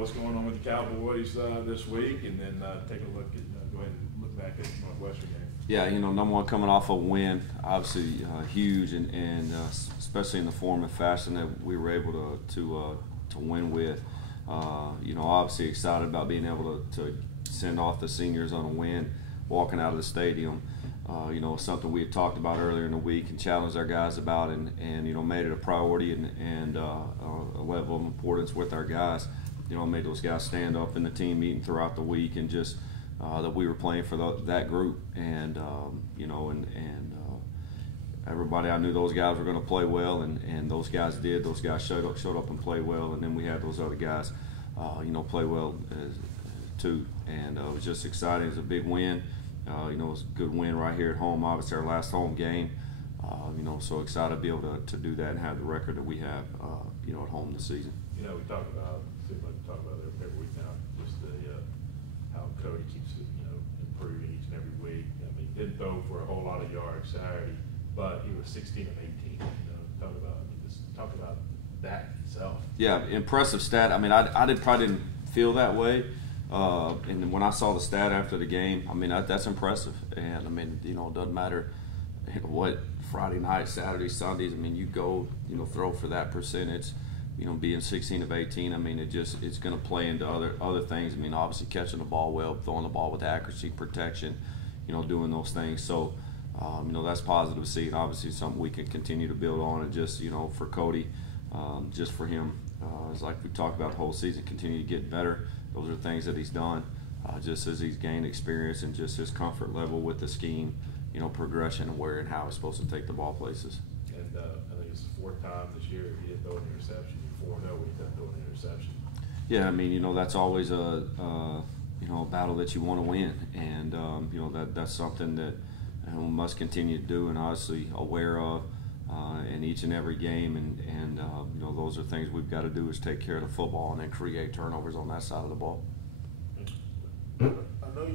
what's going on with the Cowboys this week, and then take a look at go ahead and look back at the Northwestern game. Yeah, number one, coming off a win, obviously huge, and especially in the form and fashion that we were able to win with. Obviously excited about being able to send off the seniors on a win, walking out of the stadium. Something we had talked about earlier in the week and challenged our guys about, and made it a priority and a level of importance with our guys. Made those guys stand up in the team meeting throughout the week, and just that we were playing for that group, and everybody, I knew those guys were going to play well, and those guys did. Those guys showed up and played well, and then we had those other guys, play well too, and it was just exciting. It was a big win. It was a good win right here at home. Obviously, our last home game. So excited to be able to do that and have the record that we have, at home this season. We talk about, seems like we talk about it every week now, just how Cody keeps improving each and every week. I mean, didn't throw for a whole lot of yards Saturday, but he was 16 of 18. Talk about that itself. Yeah, impressive stat. I mean, I probably didn't feel that way. And when I saw the stat after the game, I mean, that's impressive. And, I mean, it doesn't matter what Friday night, Saturday, Sundays. I mean, you go, throw for that percentage, being 16 of 18. I mean, it's going to play into other things. I mean, obviously catching the ball well, throwing the ball with accuracy, protection, doing those things. So, that's positive to see. And obviously something we can continue to build on. And just, for Cody, just for him, it's like we talked about the whole season, continue to get better. Those are things that he's done, just as he's gained experience and just his comfort level with the scheme, progression and where and how he's supposed to take the ball places. And I think it's the fourth time this year he didn't throw an interception. 4-0 when he doesn't throw an interception. Yeah, I mean, that's always a battle that you want to win, and that's something that we must continue to do, and obviously aware of in each and every game, and those are things we've got to do, is take care of the football and then create turnovers on that side of the ball. I know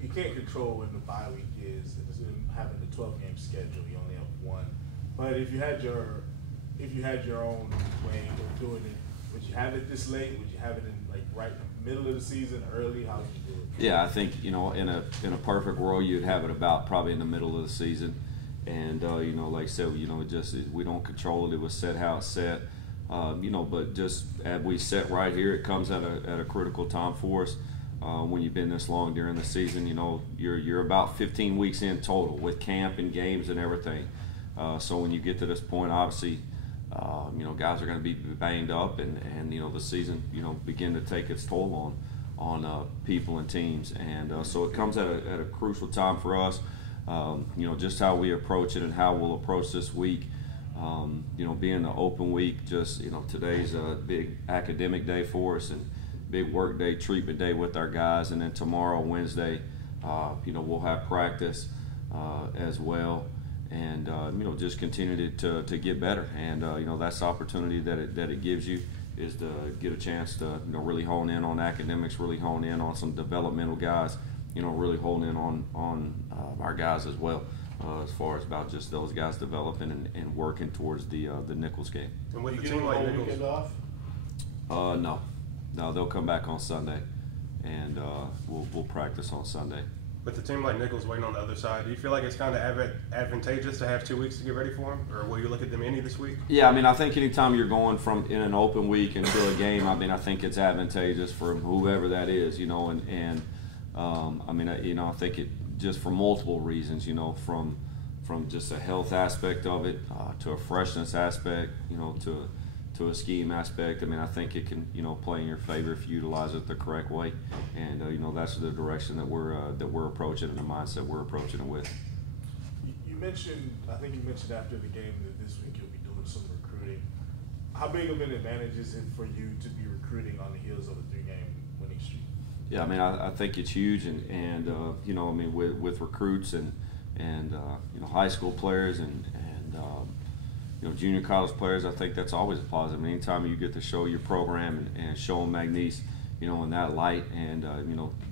you can't control when the bye week is, and having the 12-game schedule, you only have one. But if you had your own way of doing it, would you have it this late? Would you have it in right in the middle of the season, early? How would you do it? Yeah, I think in a perfect world you'd have it about probably in the middle of the season. And like I said, just we don't control it. It was set how it's set. But just as we set right here, it comes at a critical time for us. When you've been this long during the season, you're about 15 weeks in total with camp and games and everything. So when you get to this point, obviously, guys are going to be banged up, and the season begin to take its toll on people and teams, and so it comes at a crucial time for us. Just how we approach it and how we'll approach this week. Being the open week, just today's a big academic day for us, and big work day, treatment day with our guys, and then tomorrow, Wednesday, we'll have practice as well, and just continue to get better, and that's the opportunity that it gives you, is to get a chance to really hone in on academics, really hone in on some developmental guys, really holding in on our guys as well, as far as about just those guys developing and working towards the Nicholls game. And with the team like Nicholls off? No, they'll come back on Sunday, and we'll practice on Sunday. With the team like Nicholls waiting on the other side, do you feel like it's kind of advantageous to have 2 weeks to get ready for them, or will you look at them any this week? Yeah, I mean, I think anytime you're going from in an open week into a game, I mean, I think it's advantageous for whoever that is, I think it just for multiple reasons, from just a health aspect of it, to a freshness aspect, to a scheme aspect. I mean, I think it can, play in your favor if you utilize it the correct way, and that's the direction that we're approaching, and the mindset we're approaching it with. I think you mentioned after the game that this week you'll be doing some recruiting. How big of an advantage is it for you to be recruiting on the heels of a 3-game winning streak? Yeah, I mean, I think it's huge, and with recruits and high school players and junior college players, I think that's always a positive. Anytime you get to show your program and show them McNeese, in that light, and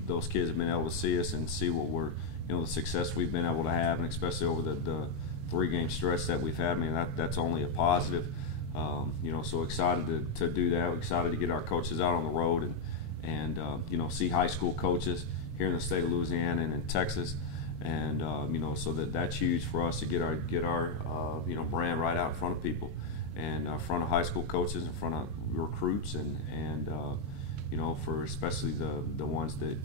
those kids have been able to see us and see what we're, the success we've been able to have, and especially over the 3-game stretch that we've had. I mean, that's only a positive. You know, so excited to do that. We're excited to get our coaches out on the road and you know, see high school coaches here in the state of Louisiana and in Texas. And you know, so that's huge for us to get our you know, brand right out in front of people, and in front of high school coaches, in front of recruits, and you know, for especially the ones that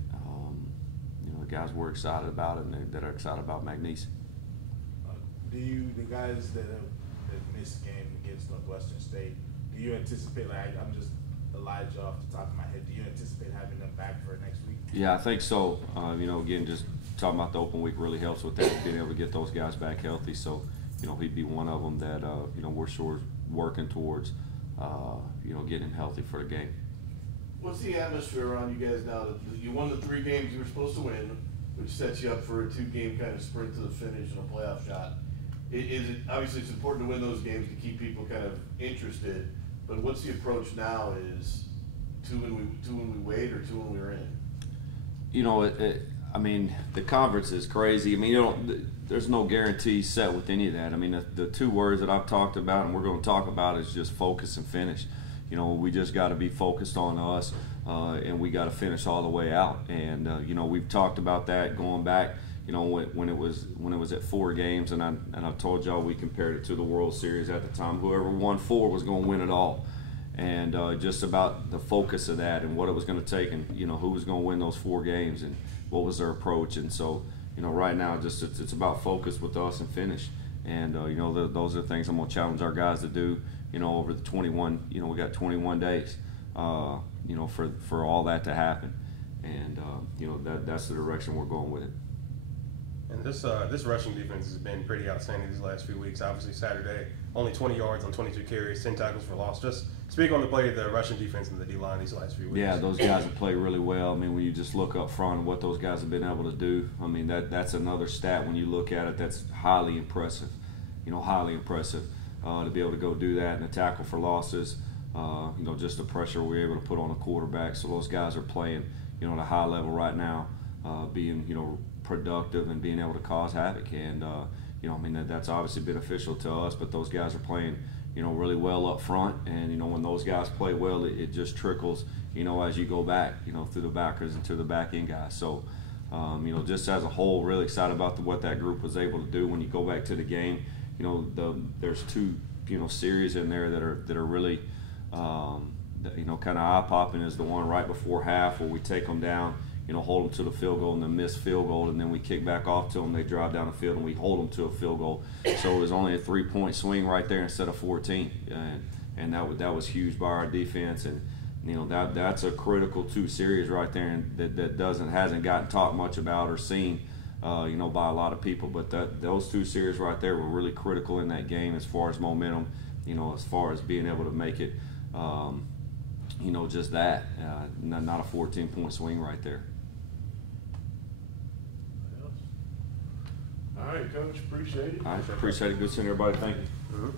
you know, the guys we're excited about and that are excited about McNeese. The guys that missed game against Northwestern State, do you anticipate, like, I'm just Elijah off the top of my head, do you anticipate having them back for next week? Yeah, I think so. You know, again, just talking about the open week really helps with that, being able to get those guys back healthy. So, you know, he'd be one of them that, you know, we're sure working towards, you know, getting him healthy for the game. What's the atmosphere around you guys now that you won the 3 games you were supposed to win, which sets you up for a 2-game kind of sprint to the finish and a playoff shot? Is it, obviously it's important to win those games to keep people kind of interested, but what's the approach now? Is 2 when we wait, or 2 when we were in? You know, I mean, the conference is crazy. I mean, there's no guarantee set with any of that. I mean, the 2 words that I've talked about and we're going to talk about is just focus and finish. You know, we just got to be focused on us, and we got to finish all the way out. And you know, we've talked about that going back. You know, when it was at 4 games, and I told y'all we compared it to the World Series at the time. Whoever won 4 was going to win it all, and just about the focus of that and what it was going to take, and you know, who was going to win those 4 games and what was their approach. And so, you know, right now, just it's about focus with us and finish. And you know, those are the things I'm going to challenge our guys to do. You know, over the 21, you know, we got 21 days, you know, for all that to happen, and you know, that's the direction we're going with it. And this rushing defense has been pretty outstanding these last few weeks. Obviously, Saturday, only 20 yards on 22 carries, 10 tackles for loss. Just speak on the play of the rushing defense and the D-line these last few weeks. Yeah, those guys have played really well. I mean, when you just look up front and what those guys have been able to do, I mean, that's another stat when you look at it that's highly impressive. You know, highly impressive to be able to go do that and the tackle for losses. You know, just the pressure we're able to put on the quarterback. So those guys are playing, you know, at a high level right now, being, you know, productive and being able to cause havoc. And you know, I mean, that's obviously beneficial to us, but those guys are playing, you know, really well up front. And you know, when those guys play well, it just trickles, you know, as you go back, you know, through the backers and to the back end guys. So you know, just as a whole, really excited about what that group was able to do. When you go back to the game, you know, there's 2, you know, series in there that are really you know, kind of eye-popping. Is the one right before half where we take them down, you know, hold them to the field goal and then miss field goal, and then we kick back off to them, they drive down the field, and we hold them to a field goal. So it was only a 3-point swing right there instead of 14, and that was huge by our defense. And you know, that's a critical 2 series right there, and that hasn't gotten talked much about or seen, you know, by a lot of people. But those 2 series right there were really critical in that game as far as momentum, you know, as far as being able to make it, you know, just that, not a 14-point swing right there. All right, Coach, appreciate it. I appreciate it. Good seeing everybody. Thank you. Mm-hmm.